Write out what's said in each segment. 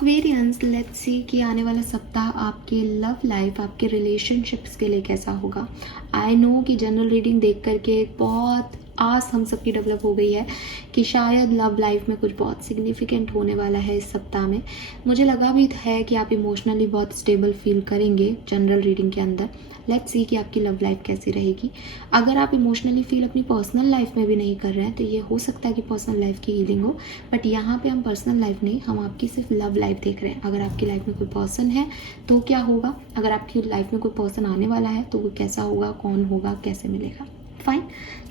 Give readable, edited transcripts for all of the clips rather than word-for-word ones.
Aquarians, let's see कि आने वाला सप्ताह आपके लव लाइफ, आपके रिलेशनशिप्स के लिए कैसा होगा। आई नो कि जनरल रीडिंग देख करके बहुत आस हम सबकी डेवलप हो गई है कि शायद लव लाइफ में कुछ बहुत सिग्निफिकेंट होने वाला है इस सप्ताह में। मुझे लगा भी है कि आप इमोशनली बहुत स्टेबल फील करेंगे जनरल रीडिंग के अंदर। लेट्स सी कि आपकी लव लाइफ कैसी रहेगी। अगर आप इमोशनली फील अपनी पर्सनल लाइफ में भी नहीं कर रहे हैं तो ये हो सकता है कि पर्सनल लाइफ की हीलिंग हो, बट यहाँ पे हम पर्सनल लाइफ नहीं, हम आपकी सिर्फ लव लाइफ देख रहे हैं। अगर आपकी लाइफ में कोई पर्सन है तो क्या होगा, अगर आपकी लाइफ में कोई पर्सन आने वाला है तो वो कैसा होगा, कौन होगा, कैसे मिलेगा। Fine,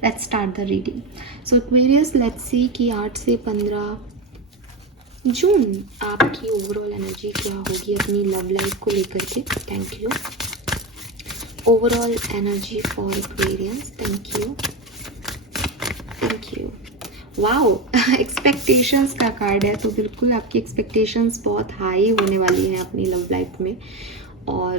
let's start the reading. So Aquarius, let's see कि 8 से 15 जून आपकी ओवरऑल एनर्जी क्या होगी अपनी लव लाइफ को लेकर के। Thank you. Overall energy for Aquarians. Thank you, thank you. Wow, expectations का कार्ड है, तो बिल्कुल आपकी एक्सपेक्टेशंस बहुत हाई होने वाली हैं अपनी लव लाइफ में। और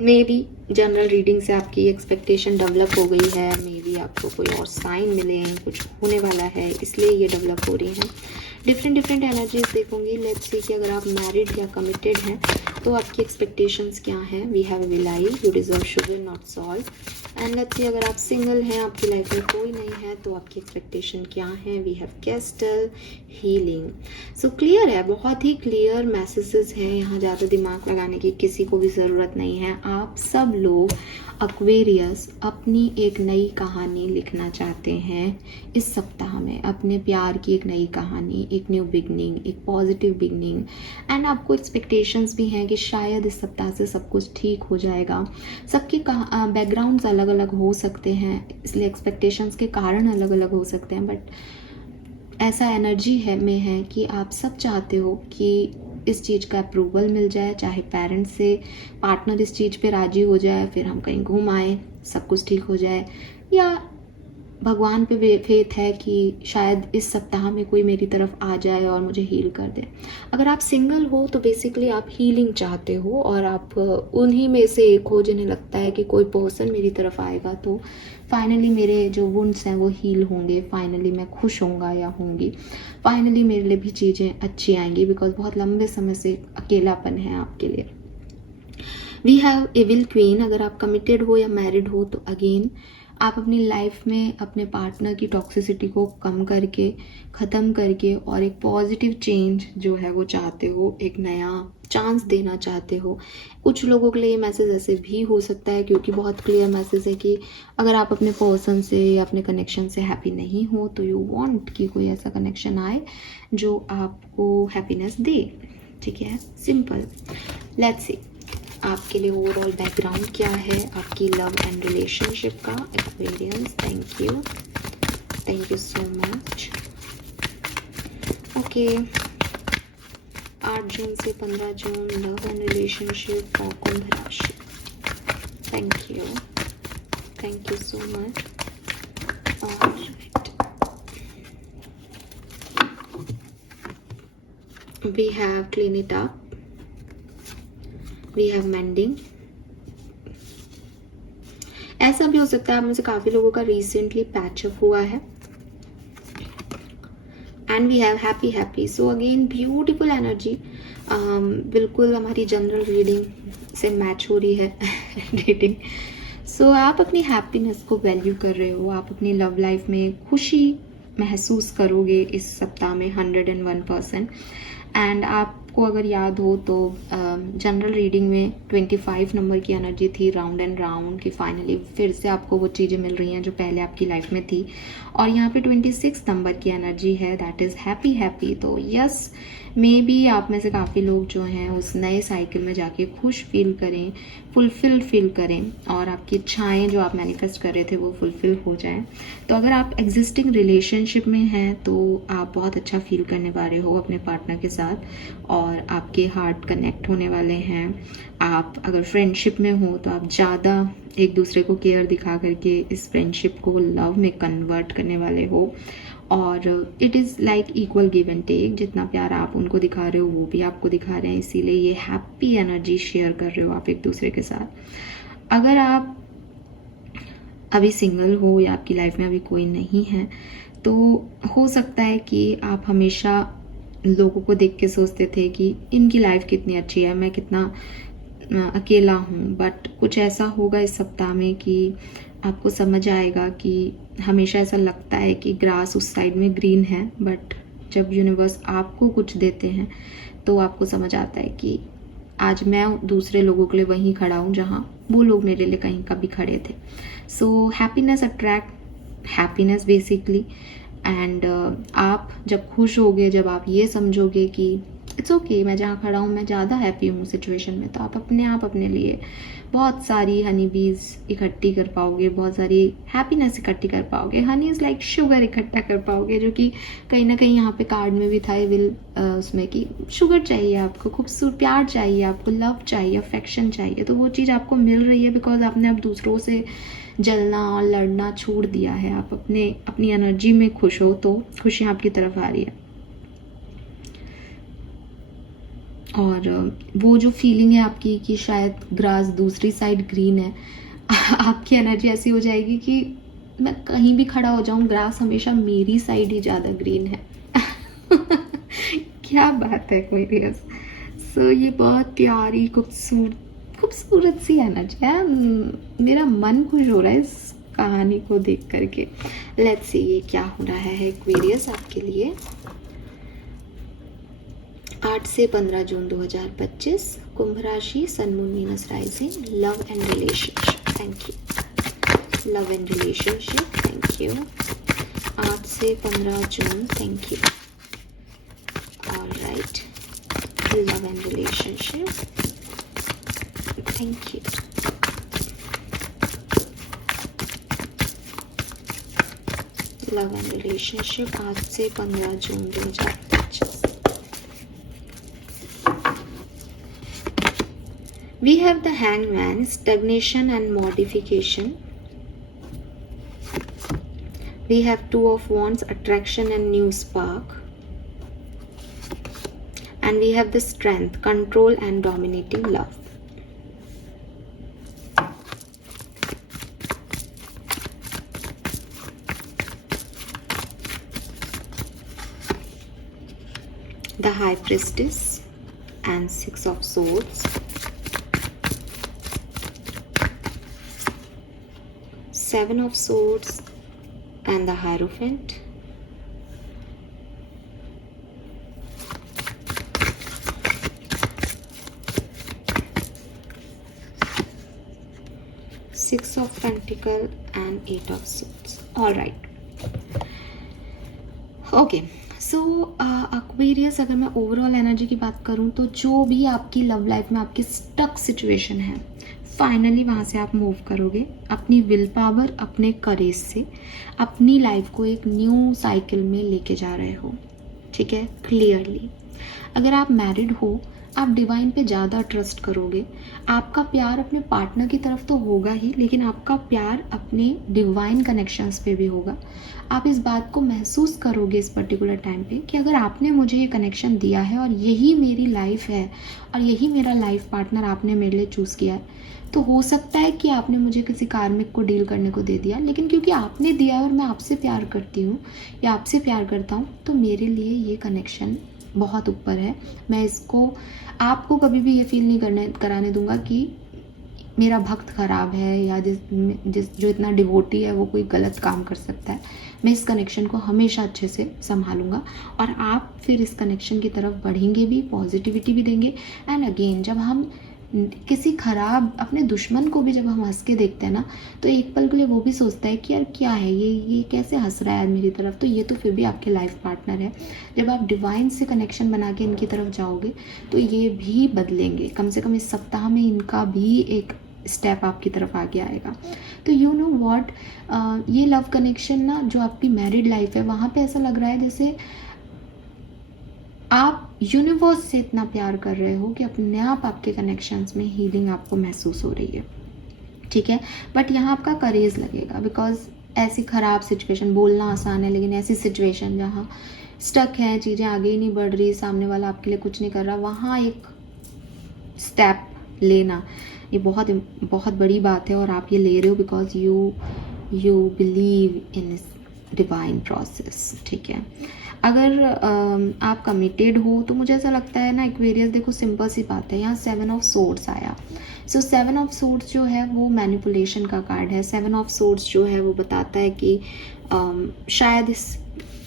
मे बी जनरल रीडिंग से आपकी एक्सपेक्टेशन डेवलप हो गई है, मे बी आपको कोई और साइन मिले, कुछ होने वाला है इसलिए ये डेवलप हो रही हैं। डिफरेंट एनर्जीज देखूंगी। लेट्स सी कि अगर आप मैरिड या कमिटेड हैं तो आपकी एक्सपेक्टेशंस क्या हैं। वी हैव विलाई, you deserve sugar not salt. And let's see अगर आप सिंगल हैं, आपकी लाइफ में कोई नहीं है, तो आपकी एक्सपेक्टेशन क्या है। We have castle, healing. So clear है, बहुत ही क्लियर मैसेजेस हैं यहाँ, ज़्यादा दिमाग लगाने की किसी को भी ज़रूरत नहीं है। आप सब लोग एक्वेरियस अपनी एक नई कहानी लिखना चाहते हैं इस सप्ताह में, अपने प्यार की एक नई कहानी, एक न्यू बिगनिंग, एक पॉजिटिव बिगनिंग। एंड आपको एक्सपेक्टेशंस भी हैं कि शायद इस सप्ताह से सब कुछ ठीक हो जाएगा। सबके बैकग्राउंड्स अलग अलग हो सकते हैं, इसलिए एक्सपेक्टेशंस के कारण अलग अलग हो सकते हैं, बट ऐसा एनर्जी है में है कि आप सब चाहते हो कि इस चीज़ का अप्रूवल मिल जाए, चाहे पेरेंट्स से, पार्टनर इस चीज़ पे राजी हो जाए, फिर हम कहीं घूम आए, सब कुछ ठीक हो जाए, या भगवान पे फेथ है कि शायद इस सप्ताह में कोई मेरी तरफ आ जाए और मुझे हील कर दे। अगर आप सिंगल हो तो बेसिकली आप हीलिंग चाहते हो और आप उन्हीं में से एक हो जिन्हें लगता है कि कोई पर्सन मेरी तरफ आएगा तो फाइनली मेरे जो वुंड्स हैं वो हील होंगे, फाइनली मैं खुश होऊंगा या होंगी, फाइनली मेरे लिए भी चीज़ें अच्छी आएंगी, बिकॉज बहुत लंबे समय से अकेलापन है आपके लिए। We have evil queen. अगर आप कमिटेड हो या मैरिड हो तो अगेन आप अपनी लाइफ में अपने पार्टनर की टॉक्सिसिटी को कम करके, ख़त्म करके, और एक पॉजिटिव चेंज जो है वो चाहते हो, एक नया चांस देना चाहते हो। कुछ लोगों के लिए ये मैसेज ऐसे भी हो सकता है क्योंकि बहुत क्लियर मैसेज है कि अगर आप अपने पर्सन से या अपने कनेक्शन से हैप्पी नहीं हो तो यू वांट कि कोई ऐसा कनेक्शन आए जो आपको हैप्पीनेस दे। ठीक है, सिंपल। लेट्स सी आपके लिए ओवरऑल बैकग्राउंड क्या है आपकी लव एंड रिलेशनशिप का। Aquarians, thank you so much. Okay, 8 जून से 15 जून लव एंड रिलेशनशिप और कुंभ राशि। Thank you so much. We have clean it up, we have mending. ऐसा भी हो सकता है आप में से काफी लोगों का रिसेंटली पैचअप हुआ है। And we have happy. So again beautiful energy, बिल्कुल हमारी जनरल रीडिंग से मैच हो रही है रीडिंग। सो आप अपनी हैप्पीनेस को वैल्यू कर रहे हो, आप अपनी लव लाइफ में खुशी महसूस करोगे इस सप्ताह में 101%। एंड आपको अगर याद हो तो जनरल रीडिंग में 25 नंबर की एनर्जी थी, राउंड एंड राउंड, कि फाइनली फिर से आपको वो चीज़ें मिल रही हैं जो पहले आपकी लाइफ में थी। और यहाँ पे 26 नंबर की एनर्जी है, दैट इज़ हैप्पी। तो यस, मे बी आप में से काफ़ी लोग जो हैं उस नए साइकिल में जाके खुश फील करें, फुलफिल फील करें, और आपकी इच्छाएं जो आप मैनिफेस्ट कर रहे थे वो फुलफिल हो जाएं। तो अगर आप एग्जिस्टिंग रिलेशनशिप में हैं तो आप बहुत अच्छा फील करने वाले हो अपने पार्टनर के साथ और आपके हार्ट कनेक्ट होने वाले हैं। आप अगर फ्रेंडशिप में हो तो आप ज़्यादा एक दूसरे को केयर दिखा करके इस फ्रेंडशिप को लव में कन्वर्ट करने वाले हो। और it is like equal give and take, जितना प्यार आप उनको दिखा रहे हो वो भी आपको दिखा रहे हैं, इसीलिए ये हैप्पी एनर्जी शेयर कर रहे हो आप एक दूसरे के साथ। अगर आप अभी सिंगल हो या आपकी लाइफ में अभी कोई नहीं है तो हो सकता है कि आप हमेशा लोगों को देख के सोचते थे कि इनकी लाइफ कितनी अच्छी है, मैं कितना अकेला हूँ। बट कुछ ऐसा होगा इस सप्ताह में कि आपको समझ आएगा कि हमेशा ऐसा लगता है कि ग्रास उस साइड में ग्रीन है, बट जब यूनिवर्स आपको कुछ देते हैं तो आपको समझ आता है कि आज मैं दूसरे लोगों के लिए वहीं खड़ा हूँ जहाँ वो लोग मेरे लिए कहीं कभी खड़े थे। So happiness attract happiness basically. And आप जब खुश होगे, जब आप ये समझोगे कि इट्स ओके, मैं जहाँ खड़ा हूँ मैं ज़्यादा हैप्पी हूँ सिचुएशन में, तो आप अपने लिए बहुत सारी हनी बीज इकट्ठी कर पाओगे, बहुत सारी हैप्पीनेस इकट्ठी कर पाओगे। हनी इज़ लाइक शुगर इकट्ठा कर पाओगे, जो कि कहीं ना कहीं यहाँ पे कार्ड में भी था विल उसमें कि शुगर चाहिए आपको, खूबसूरत प्यार चाहिए आपको, लव चाहिए, अफेक्शन चाहिए। तो वो चीज़ आपको मिल रही है बिकॉज आपने अब दूसरों से जलना और लड़ना छोड़ दिया है। आप अपनी एनर्जी में खुश हो तो खुशियाँ आपकी तरफ आ रही है। और वो जो फीलिंग है आपकी कि शायद ग्रास दूसरी साइड ग्रीन है, आपकी एनर्जी ऐसी हो जाएगी कि मैं कहीं भी खड़ा हो जाऊं, ग्रास हमेशा मेरी साइड ही ज़्यादा ग्रीन है। क्या बात है एक्वेरियस। सो ये बहुत प्यारी खूबसूरत सी एनर्जी है। मेरा मन खुश हो रहा है इस कहानी को देख करके। लेट्स सी ये क्या हो रहा है एक्वेरियस आपके लिए 8 से 15 जून 2025, कुंभ राशि, sun moon Venus rising, love and relationship. Thank you. Love and relationship, thank you. 8 से 15 जून, thank you. Alright, love and relationship, thank you. Love and relationship 8 से 15 जून 2025। We have the Hangman, stagnation and modification. We have Two of Wands, attraction and new spark. And we have the Strength, control and dominating love. The High Priestess and Six of Swords. Seven of Swords and the Hierophant. Six of Pentacles and Eight of Swords. All right. Okay. So Aquarius, अगर मैं overall energy की बात करूं तो जो भी आपकी love life में आपकी स्टक सिचुएशन है, फाइनली वहाँ से आप मूव करोगे अपनी विल पावर, अपने करेज से अपनी लाइफ को एक न्यू साइकिल में लेके जा रहे हो। ठीक है, क्लियरली। अगर आप मैरिड हो, आप डिवाइन पे ज़्यादा ट्रस्ट करोगे। आपका प्यार अपने पार्टनर की तरफ तो होगा ही, लेकिन आपका प्यार अपने डिवाइन कनेक्शंस पे भी होगा। आप इस बात को महसूस करोगे इस पर्टिकुलर टाइम पे कि अगर आपने मुझे ये कनेक्शन दिया है और यही मेरी लाइफ है और यही मेरा लाइफ पार्टनर आपने मेरे लिए चूज़ किया है, तो हो सकता है कि आपने मुझे किसी कार्मिक को डील करने को दे दिया, लेकिन क्योंकि आपने दिया है और मैं आपसे प्यार करती हूँ या आपसे प्यार करता हूँ, तो मेरे लिए ये कनेक्शन बहुत ऊपर है। मैं इसको आपको कभी भी ये फील नहीं कराने दूंगा कि मेरा भक्त खराब है या जिस जो इतना डिवोटी है वो कोई गलत काम कर सकता है। मैं इस कनेक्शन को हमेशा अच्छे से संभालूंगा और आप फिर इस कनेक्शन की तरफ बढ़ेंगे भी, पॉजिटिविटी भी देंगे। एंड अगेन, जब हम किसी खराब अपने दुश्मन को भी जब हम हंस के देखते हैं ना, तो एक पल के लिए वो भी सोचता है कि यार क्या है ये कैसे हंस रहा है मेरी तरफ, तो ये तो फिर भी आपके लाइफ पार्टनर है। जब आप डिवाइन से कनेक्शन बना के इनकी तरफ जाओगे तो ये भी बदलेंगे। कम से कम इस सप्ताह में इनका भी एक स्टेप आपकी तरफ आगे आएगा। तो यू नो व्हाट, ये लव कनेक्शन ना, जो आपकी मैरिड लाइफ है, वहाँ पे ऐसा लग रहा है जैसे आप यूनिवर्स से इतना प्यार कर रहे हो कि अपने आप आपके कनेक्शंस में हीलिंग आपको महसूस हो रही है। ठीक है, बट यहाँ आपका करेज लगेगा बिकॉज ऐसी ख़राब सिचुएशन, बोलना आसान है लेकिन ऐसी सिचुएशन जहाँ स्टक है, चीज़ें आगे ही नहीं बढ़ रही, सामने वाला आपके लिए कुछ नहीं कर रहा, वहाँ एक स्टेप लेना ये बहुत बहुत बड़ी बात है और आप ये ले रहे हो because you believe in divine process. ठीक है, अगर आप कमिटेड हो तो मुझे ऐसा लगता है ना एक्वेरियस, देखो सिंपल सी बात है, यहाँ 7 ऑफ सोर्ड्स आया। सो 7 ऑफ सोर्ड्स जो है वो मैनिपुलेशन का कार्ड है। 7 ऑफ सोर्ड्स जो है वो बताता है कि शायद इस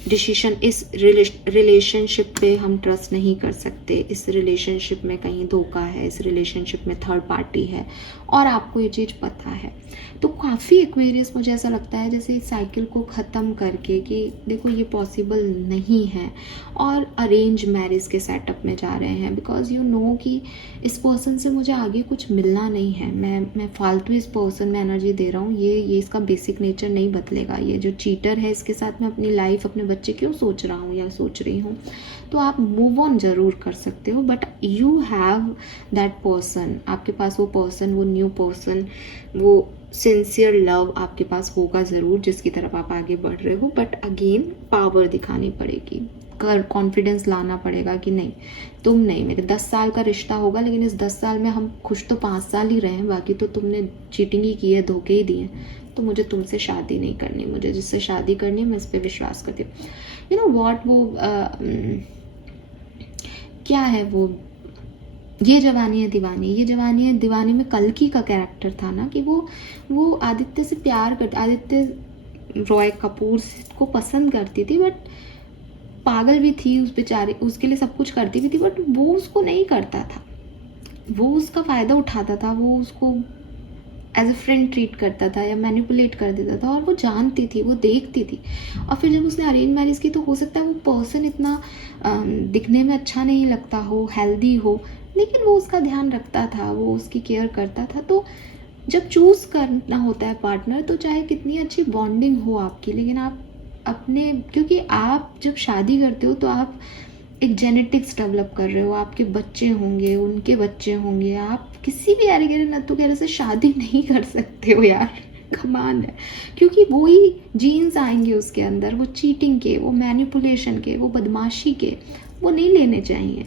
डिसीजन, इस रिलेशनशिप पे हम ट्रस्ट नहीं कर सकते, इस रिलेशनशिप में कहीं धोखा है, इस रिलेशनशिप में थर्ड पार्टी है और आपको ये चीज़ पता है। तो काफ़ी एक्वेरियस मुझे ऐसा लगता है जैसे इस साइकिल को ख़त्म करके कि देखो ये पॉसिबल नहीं है और अरेंज मैरिज के सेटअप में जा रहे हैं, बिकॉज यू नो कि इस पर्सन से मुझे आगे कुछ मिलना नहीं है, मैं फालतू इस पर्सन में एनर्जी दे रहा हूँ, ये इसका बेसिक नेचर नहीं बदलेगा, ये जो चीटर है इसके साथ मैं अपनी लाइफ, अपने बच्चे क्यों सोच रहा हूँ या सोच रही हूँ। तो आप मूव ऑन ज़रूर कर सकते हो, but you have that person, आपके पास वो पर्सन, वो न्यू पर्सन, वो सिंसियर लव आपके पास होगा ज़रूर जिसकी तरफ आप आगे बढ़ रहे हो। बट अगेन पावर दिखानी पड़ेगी, कॉन्फिडेंस लाना पड़ेगा कि नहीं तुम नहीं, मेरे 10 साल का रिश्ता होगा लेकिन इस 10 साल में हम खुश तो 5 साल ही रहे हैं, बाकी तो तुमने चीटिंग ही की है, धोखे ही दिए, तो मुझे तुमसे शादी नहीं करनी, मुझे जिससे शादी करनी है मैं इस पर विश्वास करती हूँ। यू नो वॉट, वो क्या है वो, ये जवानी है दीवानी, ये जवानी है दीवानी में कल्कि का कैरेक्टर था ना कि वो आदित्य से प्यार करती, आदित्य रॉय कपूर को पसंद करती थी, बट पागल भी थी उस बेचारे, उसके लिए सब कुछ करती भी थी, बट वो उसको नहीं करता था, वो उसका फ़ायदा उठाता था, वो उसको एज अ फ्रेंड ट्रीट करता था या मैनिपुलेट कर देता था, और वो जानती थी, वो देखती थी। और फिर जब उसने अरेंज मैरिज की तो हो सकता है वो पर्सन इतना दिखने में अच्छा नहीं लगता हो, हेल्दी हो, लेकिन वो उसका ध्यान रखता था, वो उसकी केयर करता था। तो जब चूज़ करना होता है पार्टनर, तो चाहे कितनी अच्छी बॉन्डिंग हो आपकी, लेकिन आप अपने, क्योंकि आप जब शादी करते हो तो आप एक जेनेटिक्स डेवलप कर रहे हो, आपके बच्चे होंगे, उनके बच्चे होंगे, आप किसी भी यार गहरे नत्थु गहरे से शादी नहीं कर सकते हो यार, कमाल है, क्योंकि वही जीन्स आएंगे उसके अंदर, वो चीटिंग के, वो मैनिपुलेशन के, वो बदमाशी के, वो नहीं लेने चाहिए।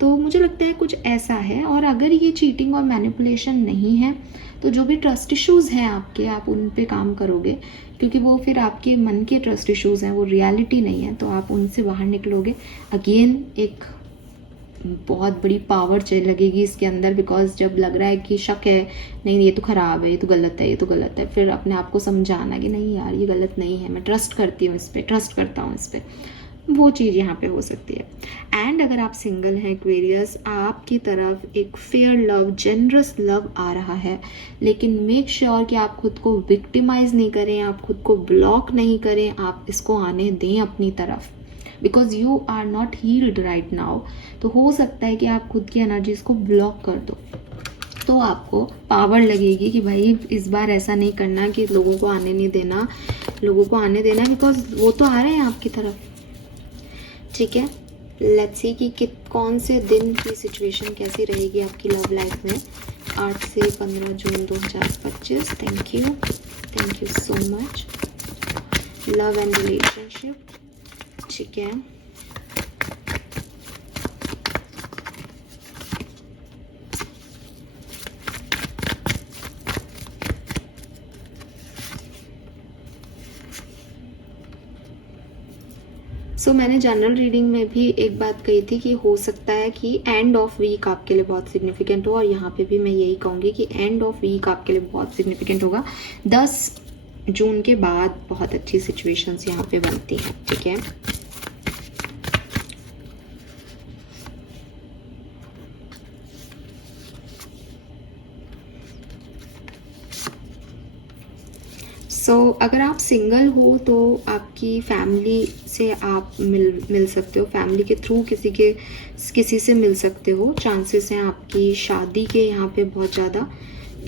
तो मुझे लगता है कुछ ऐसा है। और अगर ये चीटिंग और मैनिपुलेशन नहीं है तो जो भी ट्रस्ट इश्यूज़ हैं आपके, आप उन पे काम करोगे, क्योंकि वो फिर आपके मन के ट्रस्ट इश्यूज़ हैं, वो रियलिटी नहीं है, तो आप उनसे बाहर निकलोगे। अगेन एक बहुत बड़ी पावर लगेगी इसके अंदर, बिकॉज जब लग रहा है कि शक है, नहीं ये तो ख़राब है, ये तो गलत है, ये तो गलत है, फिर अपने आप को समझाना कि नहीं यार ये गलत नहीं है, मैं ट्रस्ट करती हूँ इस पर, ट्रस्ट करता हूँ इस पर, वो चीज़ यहाँ पे हो सकती है। एंड अगर आप सिंगल हैं एक्वेरियस, आपकी तरफ एक फेयर लव, जेनरस लव आ रहा है, लेकिन मेक श्योर कि आप खुद को विक्टिमाइज नहीं करें, आप खुद को ब्लॉक नहीं करें, आप इसको आने दें अपनी तरफ, because you are not healed right now. तो हो सकता है कि आप खुद की एनर्जीज को ब्लॉक कर दो, तो आपको पावर लगेगी कि भाई इस बार ऐसा नहीं करना कि लोगों को आने नहीं देना, लोगों को आने देना, बिकॉज वो तो आ रहे हैं आपकी तरफ। ठीक है, लेट्स सी कि कौन से दिन की सिचुएशन कैसी रहेगी आपकी लव लाइफ में 8 से 15 जून 2025। Thank you so much. Love and relationship, ठीक है, मैंने जनरल रीडिंग में भी एक बात कही थी कि हो सकता है कि एंड ऑफ वीक आपके लिए बहुत सिग्निफिकेंट हो, और यहाँ पे भी मैं यही कहूँगी कि एंड ऑफ वीक आपके लिए बहुत सिग्निफिकेंट होगा। 10 जून के बाद बहुत अच्छी सिचुएशंस यहाँ पे बनती हैं। ठीक है, अगर आप सिंगल हो तो आपकी फैमिली से आप मिल सकते हो, फैमिली के थ्रू किसी से मिल सकते हो, चांसेस हैं आपकी शादी के यहाँ पे बहुत ज़्यादा।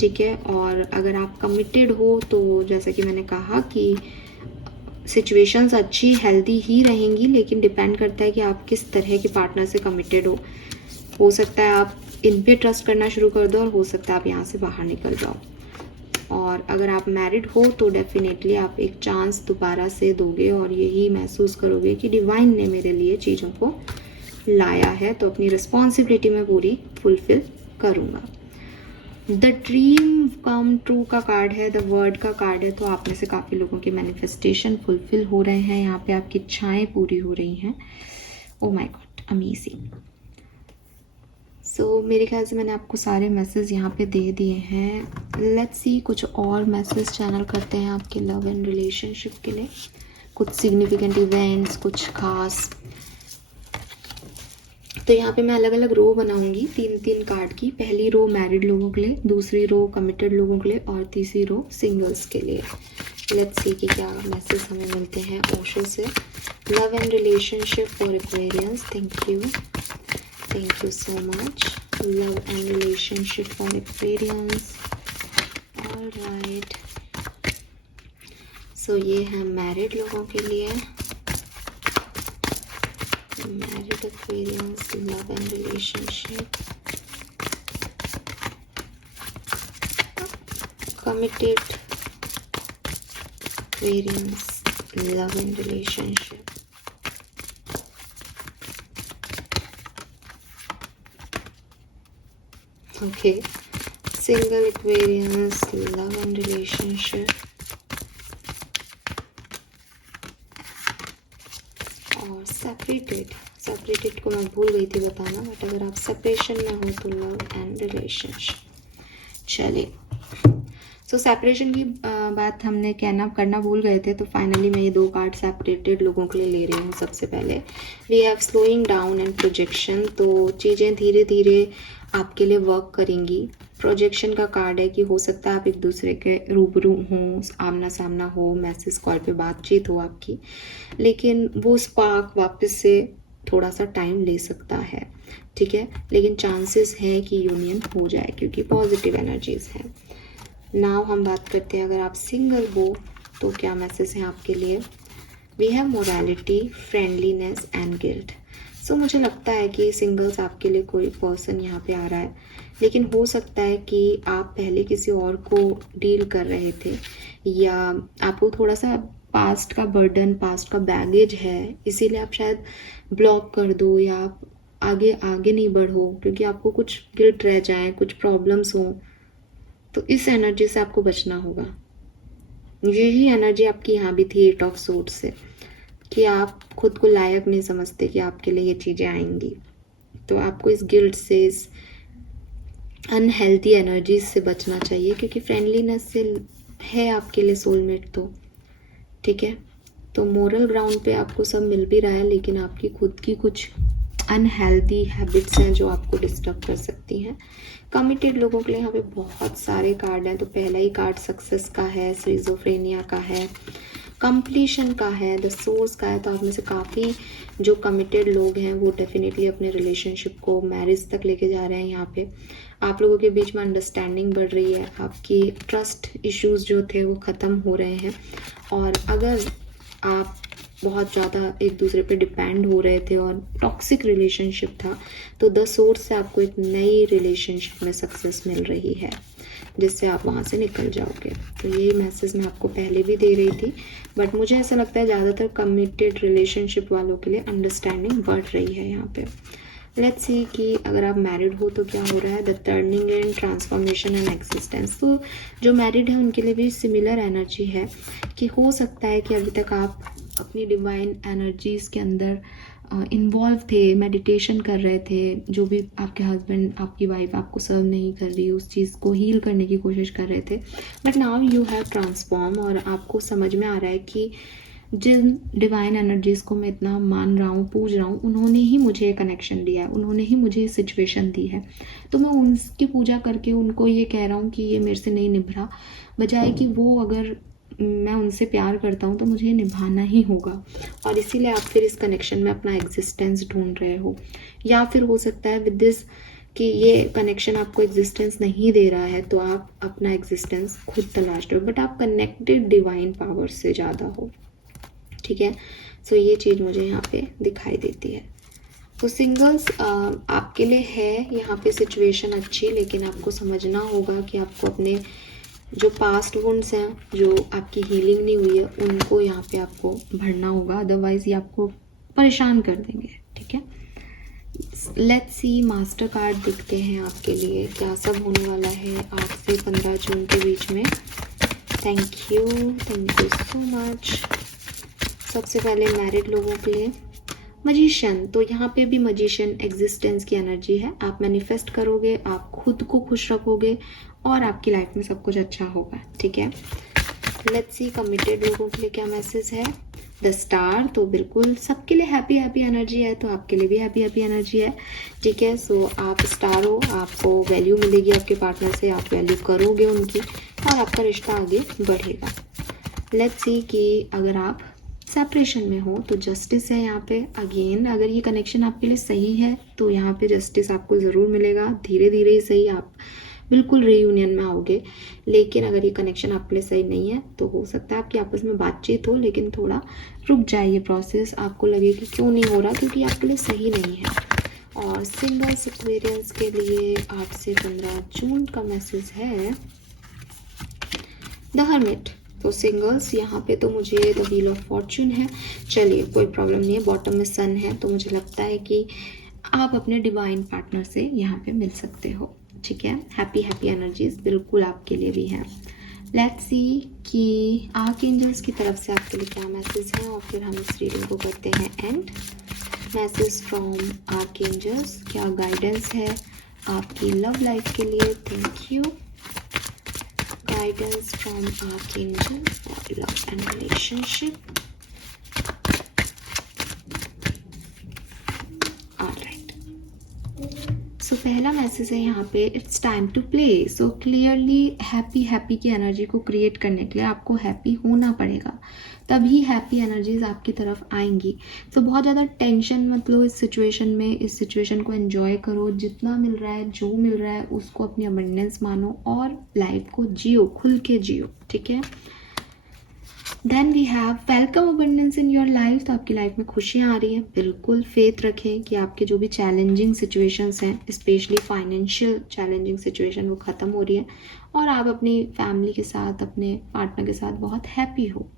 ठीक है, और अगर आप कमिटेड हो तो जैसा कि मैंने कहा कि सिचुएशंस अच्छी हेल्दी ही रहेंगी, लेकिन डिपेंड करता है कि आप किस तरह के पार्टनर से कमिटेड हो सकता है आप इन पे ट्रस्ट करना शुरू कर दो और हो सकता है आप यहाँ से बाहर निकल जाओ। और अगर आप मैरिड हो तो डेफिनेटली आप एक चांस दोबारा से दोगे और यही महसूस करोगे कि डिवाइन ने मेरे लिए चीज़ों को लाया है, तो अपनी रिस्पॉन्सिबिलिटी मैं पूरी फुलफिल करूँगा। द ड्रीम कम ट्रू का कार्ड है, द वर्ड का कार्ड है। तो आप में से काफ़ी लोगों की मैनिफेस्टेशन फुलफिल हो रहे हैं, यहाँ पे आपकी इच्छाएं पूरी हो रही हैं। Oh my God, amazing. So मेरे ख्याल से मैंने आपको सारे मैसेज यहाँ पे दे दिए हैं। लेट्स सी कुछ और मैसेज चैनल करते हैं आपके लव एंड रिलेशनशिप के लिए, कुछ सिग्निफिकेंट इवेंट्स, कुछ खास। तो यहाँ पे मैं अलग अलग रो बनाऊंगी 3-3 कार्ड की। पहली रो मैरिड लोगों के लिए, दूसरी रो कमिटेड लोगों के लिए और तीसरी रो सिंगल्स के लिए। लेट्स सी कि क्या मैसेज हमें मिलते हैं ओशो से। Love and relationship for Aquarians, thank you so much. Love and relationship for Aquarians, alright. So ये है मैरिड लोगों के लिए, married Aquarians, love and relationship, committed Aquarians, love and relationship, okay, single Aquarians, love and relationship, और separated को मैं भूल गई थी बताना, बट अगर आप सेपरेशन में हो तो लव एंड रिलेशनशिप। चलिए, सो सेपरेशन की बात हमने करना भूल गए थे, तो फाइनली मैं ये 2 कार्ड सेपरेटेड लोगों के लिए ले रही हूँ। सबसे पहले we have slowing down and projection, तो चीज़ें धीरे धीरे आपके लिए वर्क करेंगी। प्रोजेक्शन का कार्ड है कि हो सकता है आप एक दूसरे के रूबरू हों, आमना सामना हो, मैसेज कॉल पे बातचीत हो आपकी, लेकिन वो स्पार्क वापस से थोड़ा सा टाइम ले सकता है, ठीक है, लेकिन चांसेस है कि यूनियन हो जाए क्योंकि पॉजिटिव एनर्जीज हैं। नाउ हम बात करते हैं अगर आप सिंगल हो तो क्या मैसेज है आपके लिए। We have morality, friendliness and guilt. So मुझे लगता है कि सिंगल्स आपके लिए कोई पर्सन यहाँ पे आ रहा है, लेकिन हो सकता है कि आप पहले किसी और को डील कर रहे थे, या आपको थोड़ा सा पास्ट का बर्डन, पास्ट का बैगेज है, इसीलिए आप शायद ब्लॉक कर दो या आप आगे नहीं बढ़ो क्योंकि आपको कुछ गिल्ट रह जाए, कुछ प्रॉब्लम्स हो। तो इस एनर्जी से आपको बचना होगा। यही एनर्जी आपकी यहाँ भी थी 8 ऑफ सोर्ड्स से, कि आप खुद को लायक नहीं समझते कि आपके लिए ये चीज़ें आएंगी। तो आपको इस गिल्ट से, इस अनहेल्दी एनर्जीज से बचना चाहिए क्योंकि फ्रेंडलीनेस से है आपके लिए सोलमेट, तो ठीक है। तो मोरल ग्राउंड पे आपको सब मिल भी रहा है, लेकिन आपकी खुद की कुछ अनहेल्दी हैबिट्स हैं जो आपको डिस्टर्ब कर सकती हैं। कमिटेड लोगों के लिए यहाँ पे बहुत सारे कार्ड हैं। तो पहला ही कार्ड सक्सेस का है, स्किज़ोफ्रेनिया का है, कंप्लीशन का है, द सोर्स का है। तो आप में से काफ़ी जो कमिटेड लोग हैं वो डेफिनेटली अपने रिलेशनशिप को मैरिज तक लेके जा रहे हैं। यहाँ पे आप लोगों के बीच में अंडरस्टैंडिंग बढ़ रही है, आपकी ट्रस्ट इश्यूज जो थे वो ख़त्म हो रहे हैं। और अगर आप बहुत ज़्यादा एक दूसरे पे डिपेंड हो रहे थे और टॉक्सिक रिलेशनशिप था, तो द सोर्स से आपको एक नई रिलेशनशिप में सक्सेस मिल रही है जिससे आप वहाँ से निकल जाओगे। तो ये मैसेज मैं आपको पहले भी दे रही थी, बट मुझे ऐसा लगता है ज़्यादातर कमिटेड रिलेशनशिप वालों के लिए अंडरस्टैंडिंग बढ़ रही है यहाँ पे। लेट्स सी कि अगर आप मैरिड हो तो क्या हो रहा है। The turning and transformation and existence. तो जो मैरिड है उनके लिए भी सिमिलर एनर्जी है कि हो सकता है कि अभी तक आप अपनी डिवाइन एनर्जीज़ के अंदर इन्वॉल्व थे, मेडिटेशन कर रहे थे, जो भी आपके हस्बैंड, आपकी वाइफ आपको सर्व नहीं कर रही, उस चीज़ को हील करने की कोशिश कर रहे थे, but now you have transform. और आपको समझ में आ रहा है कि जिन डिवाइन एनर्जीज़ को मैं इतना मान रहा हूँ, पूज रहा हूँ, उन्होंने ही मुझे कनेक्शन दिया है, उन्होंने ही मुझे ये सिचुएशन दी है। तो मैं उनकी पूजा करके उनको ये कह रहा हूँ कि ये मेरे से नहीं निभ रहा, बजाय कि वो, अगर मैं उनसे प्यार करता हूँ तो मुझे निभाना ही होगा। और इसीलिए आप फिर इस कनेक्शन में अपना एग्जिस्टेंस ढूंढ रहे हो, या फिर हो सकता है विद दिस कि ये कनेक्शन आपको एग्जिस्टेंस नहीं दे रहा है तो आप अपना एग्जिस्टेंस खुद तलाश रहे हो, बट आप कनेक्टेड डिवाइन पावर से ज़्यादा हो, ठीक है। सो ये चीज़ मुझे यहाँ पे दिखाई देती है। तो सिंगल्स आपके लिए है यहाँ पे सिचुएशन अच्छी, लेकिन आपको समझना होगा कि आपको अपने जो पास्ट वुंड्स हैं, जो आपकी हीलिंग नहीं हुई है, उनको यहाँ पे आपको भरना होगा, अदरवाइज ये आपको परेशान कर देंगे, ठीक है। लेट्स सी मास्टर कार्ड दिखते हैं आपके लिए, क्या सब होने वाला है 8 से 15 जून के बीच में। Thank you so much. सबसे पहले मैरिड लोगों के लिए मजिशियन, तो यहाँ पे भी मजिशियन एग्जिस्टेंस की एनर्जी है। आप मैनिफेस्ट करोगे, आप खुद को खुश रखोगे और आपकी लाइफ में सब कुछ अच्छा होगा, ठीक है। लेट्स सी कमिटेड लोगों के लिए क्या मैसेज है। द स्टार, तो बिल्कुल सबके लिए हैप्पी हैप्पी एनर्जी है, तो आपके लिए भी हैप्पी हैप्पी एनर्जी है, ठीक है। सो आप स्टार हो, आपको वैल्यू मिलेगी आपके पार्टनर से, आप वैल्यू करोगे उनकी और आपका रिश्ता आगे बढ़ेगा। लेट्स सी कि अगर आप सेपरेशन में हो तो जस्टिस है यहाँ पे। अगेन अगर ये कनेक्शन आपके लिए सही है तो यहाँ पे जस्टिस आपको ज़रूर मिलेगा, धीरे धीरे ही सही, आप बिल्कुल रीयूनियन में आओगे। लेकिन अगर ये कनेक्शन आपके लिए सही नहीं है तो हो सकता है आपकी आपस में बातचीत हो, लेकिन थोड़ा रुक जाए ये प्रोसेस, आपको लगे कि क्यों नहीं हो रहा, क्योंकि आपके लिए सही नहीं है। और सिंगल्स एक्वेरियंस के लिए 8 से 15 जून का मैसेज है द हर्मिट। तो सिंगल्स यहाँ पे तो मुझे द व्हील ऑफ फॉर्चून है, चलिए कोई प्रॉब्लम नहीं है। बॉटम में सन है, तो मुझे लगता है कि आप अपने डिवाइन पार्टनर से यहाँ पे मिल सकते हो, ठीक है। हैप्पी हैप्पी एनर्जीज बिल्कुल आपके लिए भी है। लेट्स सी कि आर्कएंजल्स की तरफ से आपके लिए क्या मैसेज है और फिर हम इस रीडिंग को करते हैं एंड। मैसेज फ्रॉम आर्कएंजल्स, क्या गाइडेंस है आपकी लव लाइफ के लिए। Thank you. Guidance from Archangel for love and relationship. Alright. So पहला मैसेज है यहाँ पे, it's time to play. So clearly happy की एनर्जी को क्रिएट करने के लिए आपको हैप्पी होना पड़ेगा, तभी हैप्पी एनर्जीज आपकी तरफ आएंगी। तो बहुत ज़्यादा टेंशन मत लो इस सिचुएशन में, इस सिचुएशन को एंजॉय करो, जितना मिल रहा है जो मिल रहा है उसको अपनी अबंडेंस मानो और लाइफ को जियो, खुल के जियो, ठीक है। Then we have welcome abundance in your life. तो आपकी लाइफ में खुशियाँ आ रही है, बिल्कुल फेथ रखें कि आपके जो भी चैलेंजिंग सिचुएशंस हैं, स्पेशली फाइनेंशियल चैलेंजिंग सिचुएशन, वो ख़त्म हो रही है और आप अपनी फैमिली के साथ, अपने पार्टनर के साथ बहुत हैप्पी हो।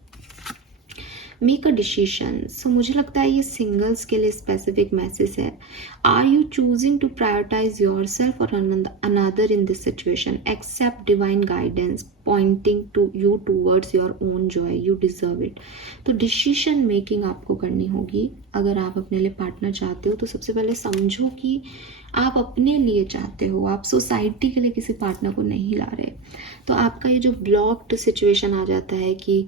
मेक अ डिसीजन, सो मुझे लगता है ये सिंगल्स के लिए स्पेसिफिक मैसेज है। Are you choosing to prioritise your self और another in this situation, accept divine guidance pointing to you towards your own joy, you deserve it. तो डिसीजन मेकिंग आपको करनी होगी। अगर आप अपने लिए पार्टनर चाहते हो तो सबसे पहले समझो कि आप अपने लिए चाहते हो, आप सोसाइटी के लिए किसी पार्टनर को नहीं ला रहे। तो आपका ये जो ब्लॉक्ड सिचुएशन आ जाता है कि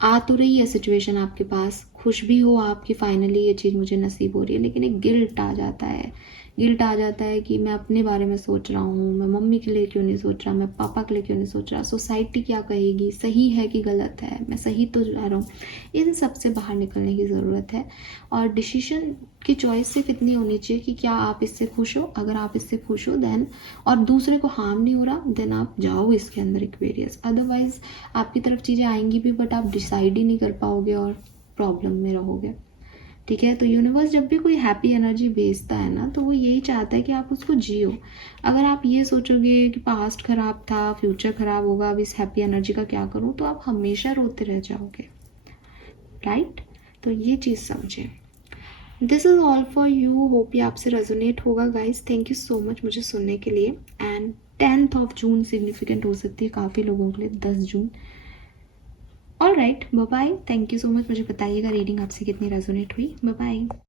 आ तो रही है सिचुएशन आपके पास, खुश भी हो आप कि फाइनली ये चीज़ मुझे नसीब हो रही है, लेकिन एक गिल्ट आ जाता है, गिल्ट आ जाता है कि मैं अपने बारे में सोच रहा हूँ, मैं मम्मी के लिए क्यों नहीं सोच रहा, मैं पापा के लिए क्यों नहीं सोच रहा, सोसाइटी क्या कहेगी, सही है कि गलत है, मैं सही तो जा रहा हूँ। इन सब से बाहर निकलने की ज़रूरत है और डिसीजन की चॉइस सिर्फ इतनी होनी चाहिए कि क्या आप इससे खुश हो। अगर आप इससे खुश हो देन, और दूसरे को हार्म नहीं हो रहा, देन आप जाओ इसके अंदर एक्वेरियस। अदरवाइज आपकी तरफ चीज़ें आएंगी भी बट आप डिसाइड ही नहीं कर पाओगे और प्रॉब्लम में रहोगे, ठीक है। तो यूनिवर्स जब भी कोई हैप्पी एनर्जी भेजता है ना, तो वो यही चाहता है कि आप उसको जियो। अगर आप ये सोचोगे कि पास्ट खराब था, फ्यूचर खराब होगा, अब इस हैप्पी एनर्जी का क्या करूँ, तो आप हमेशा रोते रह जाओगे, राइट। तो ये चीज़ समझें। This is all for you, hope ये आपसे रेजोनेट होगा guys. Thank you so much मुझे सुनने के लिए। एंड 10th जून सिग्निफिकेंट हो सकती है काफ़ी लोगों के लिए, 10 जून। All right, bye bye, thank you so much. मुझे बताइएगा रीडिंग आपसे कितनी रेजोनेट हुई। बाय बाय।